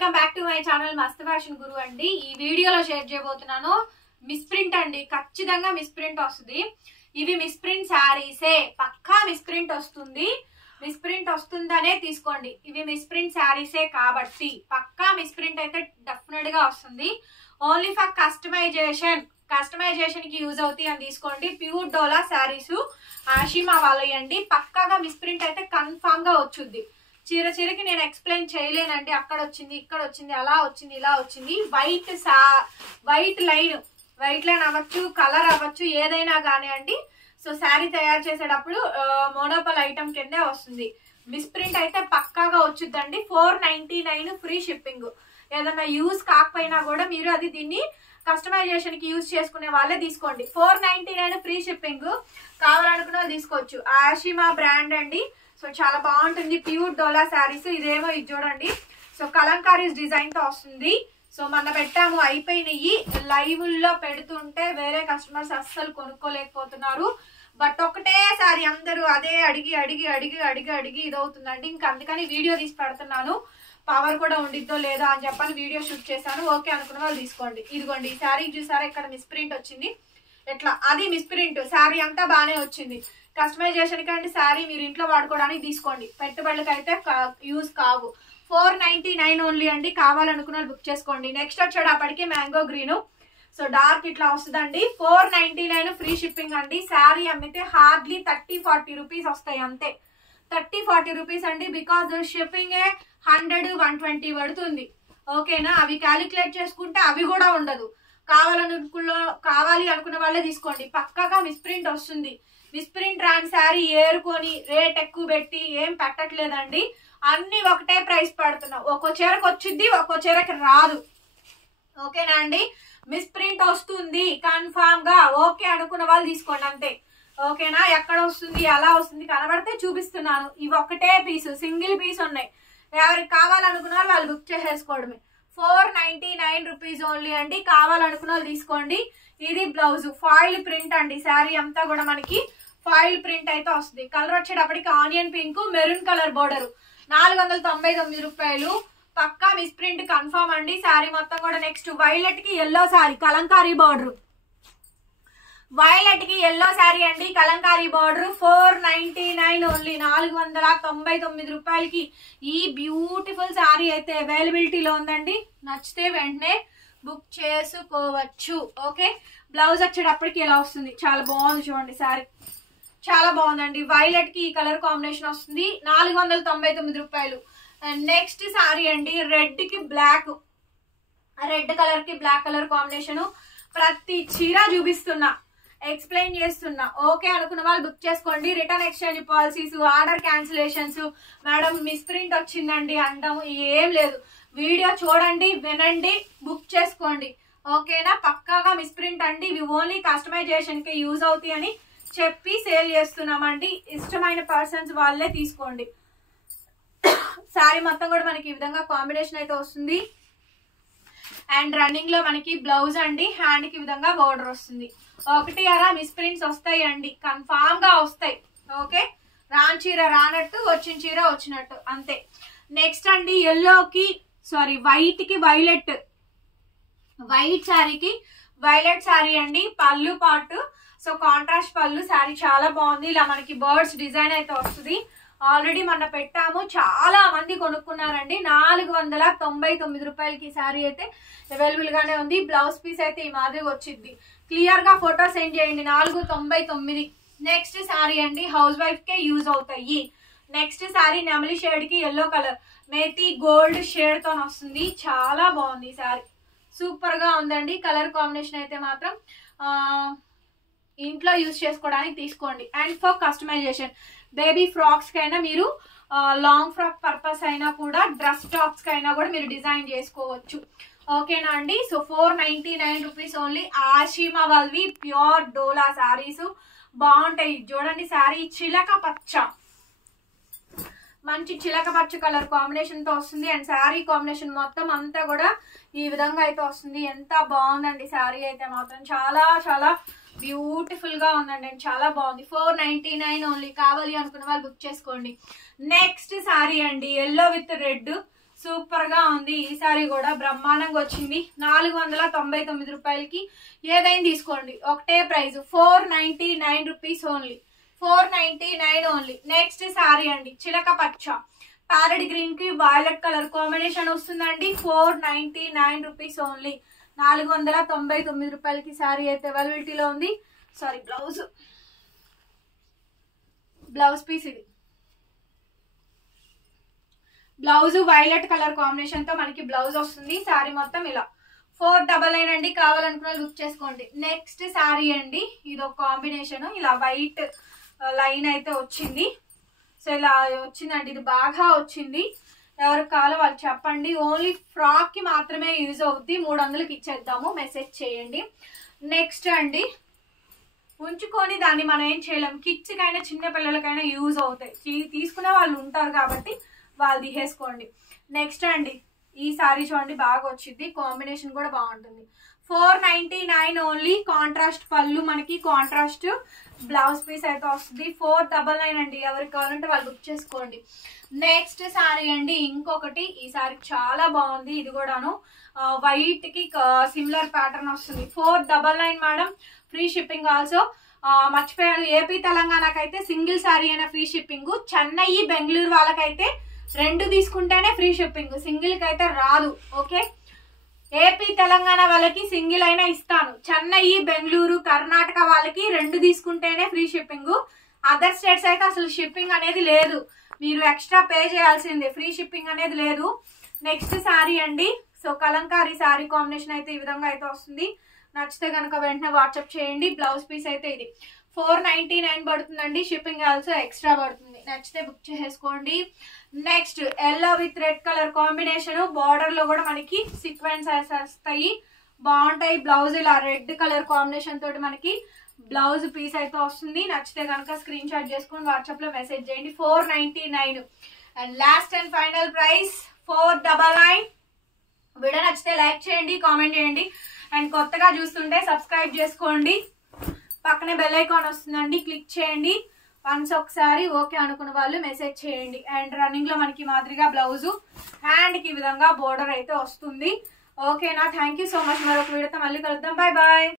Welcome back to my channel మస్త్ fashion గురు అండి. ఈ వీడియోలో షేర్ చేయబోతున్నాను మిస్ప్రింట్ అండి. ఖచ్చితంగా మిస్ప్రింట్ వస్తుంది. ఇవి మిస్ప్రింట్ శారీసే, పక్కా మిస్ప్రింట్ వస్తుంది. మిస్ప్రింట్ వస్తుందనే తీసుకోండి. ఇవి మిస్ప్రింట్ శారీసే కాబట్టి పక్కా మిస్ప్రింట్ అయితే డెఫినెట్ గా వస్తుంది. ఓన్లీ ఫర్ కస్టమైజేషన్ కి యూజ్ అవుతాయి అని తీసుకోండి. ప్యూర్ డోలా శారీస్ ఆషిమా వాళ్ళవి అండి. పక్కాగా మిస్ప్రింట్ అయితే కన్ఫామ్ గా వచ్చుద్ది. చీరకి నేను ఎక్స్ప్లెయిన్ చేయలేనండి. అక్కడ వచ్చింది, ఇక్కడ వచ్చింది, అలా వచ్చింది, ఇలా వచ్చింది. వైట్ లైన్ అవ్వచ్చు, కలర్ అవ్వచ్చు, ఏదైనా కానివ్వండి. సో శారీ తయారు చేసేటప్పుడు మోనోపల్ ఐటమ్ కిందే వస్తుంది. మిస్ప్రింట్ అయితే పక్కాగా వచ్చుద్దండి. 499 ఫ్రీ షిప్పింగ్. ఏదైనా యూజ్ కాకపోయినా కూడా మీరు అది దీన్ని కస్టమైజేషన్ కి యూజ్ చేసుకునే వాళ్ళే తీసుకోండి. 499 ఫ్రీ షిప్పింగ్. కావాలనుకున్న వాళ్ళు తీసుకోవచ్చు. ఆషిమా బ్రాండ్ అండి. సో చాలా బాగుంటుంది. ప్యూర్ డోలా శారీస్. ఇదేమో ఇది చూడండి. సో కలంకారీస్ డిజైన్ తో వస్తుంది. సో మన పెట్టాము, అయిపోయినాయి. లైవ్ లో పెడుతుంటే వేరే కస్టమర్స్ అస్సలు కొనుక్కోలేకపోతున్నారు. బట్ ఒకటేసారి అందరూ అదే అడిగి ఇదవుతుందండి. ఇంకా అందుకని వీడియో తీసి పెడుతున్నాను. పవర్ కూడా ఉండిద్దో లేదో అని చెప్పని వీడియో షూట్ చేశాను. ఓకే అనుకున్న వాళ్ళు తీసుకోండి. ఇదిగోండి ఈ శారీ చూసారా, ఇక్కడ మిస్ప్రింట్ వచ్చింది. ఎట్లా అది మిస్ప్రింట్. శారీ అంతా బాగానే వచ్చింది. కస్టమైజేషన్ కంటే శారీ మీరు ఇంట్లో వాడుకోవడానికి తీసుకోండి. పెట్టుబడులకు అయితే యూజ్ కావు. 499 ఓన్లీ అండి. కావాలనుకున్న బుక్ చేసుకోండి. నెక్స్ట్ వచ్చేటప్పటికి మ్యాంగో గ్రీన్. సో డార్క్ ఇట్లా వస్తుందండి. 499 ఫ్రీ షిప్పింగ్ అండి. శారీ అమ్మితే హార్డ్లీ 30-40 రూపీస్ వస్తాయి అంతే. 30-40 రూపీస్ అండి. బికాజ్ షిప్పింగ్ 100-120 పడుతుంది. ఓకేనా? అవి క్యాలిక్యులేట్ చేసుకుంటే అవి కూడా ఉండదు. కావాలి అనుకున్న వాళ్ళే తీసుకోండి. పక్కాగా మిస్ప్రింట్ వస్తుంది. మిస్ప్రింట్ రాని శారీ ఏరుకొని రేట్ ఎక్కువ పెట్టి ఏం పెట్టట్లేదండి. అన్ని ఒకటే ప్రైస్ పెడుతున్నాం. ఒక్కో చీరకు వచ్చింది, ఒక్కో చీరకి రాదు. ఓకేనా అండి? మిస్ప్రింట్ వస్తుంది కన్ఫామ్ గా. ఓకే అనుకున్న వాళ్ళు తీసుకోండి అంతే. ఓకేనా? ఎక్కడ వస్తుంది, అలా వస్తుంది, కనబడితే చూపిస్తున్నాను. ఇవి ఒకటే పీసు, సింగిల్ పీస్ ఉన్నాయి. ఎవరికి కావాలనుకున్న వాళ్ళు బుక్ చేసేసుకోవడమే. 499 రూపీస్ ఓన్లీ అండి. కావాలనుకున్న వాళ్ళు తీసుకోండి. ఇది బ్లౌజ్ ఫాయిల్ ప్రింట్ అండి. శారీ అంతా కూడా మనకి ఫాయిల్ ప్రింట్ అయితే వస్తుంది. కలర్ వచ్చేటప్పటికి onion pink, maroon colour border. 499 రూపాయలు. పక్కా మిస్ప్రింట్ కన్ఫర్మ్ అండి. శారీ మొత్తం కూడా. నెక్స్ట్ వైలెట్ కి yellow sari, Kalamkari border. Violet కి ఎల్లో శారీ అండి, కలంకారీ బార్డర్. 499 ఓన్లీ. 499 రూపాయలకి ఈ బ్యూటిఫుల్ శారీ అయితే అవైలబిలిటీలో ఉందండి. నచ్చితే వెంటనే బుక్ చేసుకోవచ్చు. ఓకే, బ్లౌజ్ వచ్చేటప్పటికి ఇలా వస్తుంది. చాలా బాగుంది చూడండి శారీ. చాలా బాగుందండి. వైలెట్ కి ఈ కలర్ కాంబినేషన్ వస్తుంది. 499 రూపాయలు. నెక్స్ట్ శారీ అండి, రెడ్ కి బ్లాక్. రెడ్ కలర్ కి బ్లాక్ కలర్ కాంబినేషన్. ప్రతి చీర చూపిస్తున్నా, ఎక్స్ప్లెయిన్ చేస్తున్నా. ఓకే అనుకున్న వాళ్ళు బుక్ చేసుకోండి. Return exchange policies, order cancellations, madam misprint వచ్చిందండి అంటాం ఏం లేదు. వీడియో చూడండి, వినండి, బుక్ చేసుకోండి. ఓకేనా? పక్కాగా మిస్ప్రింట్ అండి. ఇవి ఓన్లీ కస్టమైజేషన్ కి యూజ్ అవుతాయి అని చెప్పి సేల్ చేస్తున్నామండి. ఇష్టమైన పర్సన్స్ వాళ్ళే తీసుకోండి. శారీ మొత్తం కూడా మనకి ఈ విధంగా కాంబినేషన్ అయితే వస్తుంది. అండ్ రన్నింగ్ లో మనకి బ్లౌజ్ అండి. హ్యాండ్ కి విధంగా బోర్డర్ వస్తుంది. ఒకటి అరా మిస్ప్రింట్స్ వస్తాయి అండి, కన్ఫామ్ గా వస్తాయి. ఓకే, రాని చీర రానట్టు, వచ్చిన చీర వచ్చినట్టు అంతే. నెక్స్ట్ అండి వైట్ కి వైలెట్. వైట్ శారీకి వైలెట్ శారీ అండి. పళ్ళు పాటు సో కాంట్రాస్ట్ పళ్ళు. శారీ చాలా బాగుంది. ఇలా మనకి బర్డ్స్ డిజైన్ అయితే వస్తుంది. ఆల్రెడీ మొన్న పెట్టాము, చాలా మంది కొనుక్కున్నారండి. 499 రూపాయలకి శారీ అయితే అవైలబుల్ గానే ఉంది. బ్లౌజ్ పీస్ అయితే ఈ మాదిరి వచ్చింది. క్లియర్ గా ఫోటో సెండ్ చేయండి. 499. నెక్స్ట్ శారీ అండి, హౌస్ వైఫ్ కే యూజ్ అవుతాయి. నెక్స్ట్ శారీ నెమలి షేడ్ కి yellow colour, methi gold shade తో వస్తుంది. చాలా బాగుంది శారీ, సూపర్ గా ఉందండి. కలర్ కాంబినేషన్ అయితే మాత్రం ఇంట్లో యూజ్ చేసుకోవడానికి తీసుకోండి. And for customization, baby frocks కైనా, మీరు లాంగ్ ఫ్రాక్ పర్పస్ అయినా కూడా, డ్రెస్ టాప్స్ కైనా కూడా మీరు డిజైన్ చేసుకోవచ్చు. ఓకేనా అండి? So 499 rupees only. ఆషిమా వాళ్ళవి ప్యూర్ డోలా శారీస్ బాగుంటాయి. చూడండి శారీ చిలక పచ్చ, మంచి చిలక పచ్చ కలర్ కాంబినేషన్ తో వస్తుంది. అండ్ శారీ కాంబినేషన్ మొత్తం అంతా కూడా ఈ విధంగా అయితే వస్తుంది. ఎంత బాగుందండి శారీ అయితే మాత్రం. చాలా చాలా బ్యూటిఫుల్ గా ఉందండి. చాలా బాగుంది. 499 ఓన్లీ. కావాలి అనుకున్న వాళ్ళు బుక్ చేసుకోండి. నెక్స్ట్ శారీ అండి, ఎల్లో విత్ రెడ్. సూపర్ గా ఉంది. ఈ సారీ కూడా బ్రహ్మాండంగా వచ్చింది. 499 రూపాయలకి ఏదైనా తీసుకోండి, ఒకటే price 499 rupees only, 499 only. Next sorry అండి చిలక పచ్చ ప్యారెట్ గ్రీన్ కి వైలెట్ కలర్ కాంబినేషన్ వస్తుందండి. 499 రూపీస్ ఓన్లీ, 499 రూపాయలకి సారీ అయితే అవైలబిలిటీలో ఉంది. సారీ బ్లౌజ్ పీస్ ఇది. బ్లౌజ్ వైలెట్ కలర్ కాంబినేషన్ తో మనకి బ్లౌజ్ వస్తుంది. సారీ మొత్తం ఇలా 499 అండి. కావాలనుకున్న బుక్ చేసుకోండి. నెక్స్ట్ సారీ అండి, ఇది ఒక కాంబినేషన్, ఇలా వైట్ లైన్ అయితే వచ్చింది. సో ఇలా వచ్చిందండి, ఇది బాగా వచ్చింది. ఎవరికి కావాలో వాళ్ళు చెప్పండి. ఓన్లీ ఫ్రాక్ కి మాత్రమే యూజ్ అవుద్ది. 300కి ఇచ్చేద్దాము, మెసేజ్ చేయండి. నెక్స్ట్ అండి, ఉంచుకొని దాన్ని మనం ఏం చేయలేం, కిడ్స్ కైనా చిన్న పిల్లలకైనా యూజ్ అవుతాయి. తీసుకునే వాళ్ళు ఉంటారు కాబట్టి వాళ్ళు తీసేసుకోండి. నెక్స్ట్ అండి, ఈ సారీ చూడండి బాగా వచ్చింది, కాంబినేషన్ కూడా బాగుంటుంది. 499 ఓన్లీ. కాంట్రాస్ట్ పళ్ళు, మనకి కాంట్రాస్ట్ బ్లౌజ్ పీస్ అయితే వస్తుంది. 499 అండి. ఎవరికి కావాలంటే వాళ్ళు బుక్ చేసుకోండి. నెక్స్ట్ సారీ అండి, ఇంకొకటి. ఈ సారీ చాలా బాగుంది, ఇది కూడాను వైట్ కి సిమిలర్ ప్యాటర్న్ వస్తుంది. 499 మేడం. Free shipping also. మర్చిపోయాను, ఏపీ తెలంగాణకైతే సింగిల్ సారీ అయినా ఫ్రీ షిప్పింగ్. చెన్నై బెంగళూరు వాళ్ళకైతే 2 తీసుకుంటేనే ఫ్రీ షిప్పింగ్, సింగిల్ కి అయితే రాదు. ఓకే, ఏపీ తెలంగాణ వాళ్ళకి సింగిల్ అయినా ఇస్తాను. చెన్నై బెంగళూరు కర్ణాటక వాళ్ళకి 2 తీసుకుంటేనే ఫ్రీ షిప్పింగ్. అదర్ స్టేట్స్ అయితే అసలు షిప్పింగ్ అనేది లేదు, మీరు ఎక్స్ట్రా పే చేయాల్సిందే, ఫ్రీ షిప్పింగ్ అనేది లేదు. నెక్స్ట్ సారీ అండి, సో కలంకారీ సారీ కాంబినేషన్ అయితే ఈ విధంగా అయితే వస్తుంది. నచ్చితే కనుక వెంటనే వాట్సాప్ చేయండి. బ్లౌజ్ పీస్ అయితే ఇది 499 పడుతుందండి. షిప్పింగ్ ఆల్సో ఎక్స్ట్రా పడుతుంది. నచ్చితే బుక్ చేసేసుకోండి. Next yellow with red colour combination, border లో కూడా మనకి సీక్వెన్స్ వస్తాయి, బాగుంటాయి. బ్లౌజ్ ఇలా రెడ్ కలర్ కాంబినేషన్ తోటి మనకి బ్లౌజ్ పీస్ అయితే వస్తుంది. నచ్చితే కనుక స్క్రీన్ షాట్ చేసుకొని వాట్సాప్ లో మెసేజ్ చేయండి. 499 and last and final price 499. Video నచ్చితే లైక్ చేయండి, కామెంట్ చేయండి, అండ్ కొత్తగా చూస్తుంటే సబ్స్క్రైబ్ చేసుకోండి. పక్కనే బెల్ ఐకాన్ వస్తుందండి, క్లిక్ చేయండి. వన్స్ ఒకసారి ఓకే అనుకున్న వాళ్ళు మెసేజ్ చేయండి. అండ్ రన్నింగ్ లో మనకి మాదిరిగా బ్లౌజ్, హ్యాండ్ కి విధంగా బోర్డర్ అయితే వస్తుంది. ఓకేనా? Thank you so much. మరొక వీడియోతో మళ్ళీ కలుద్దాం. Bye bye.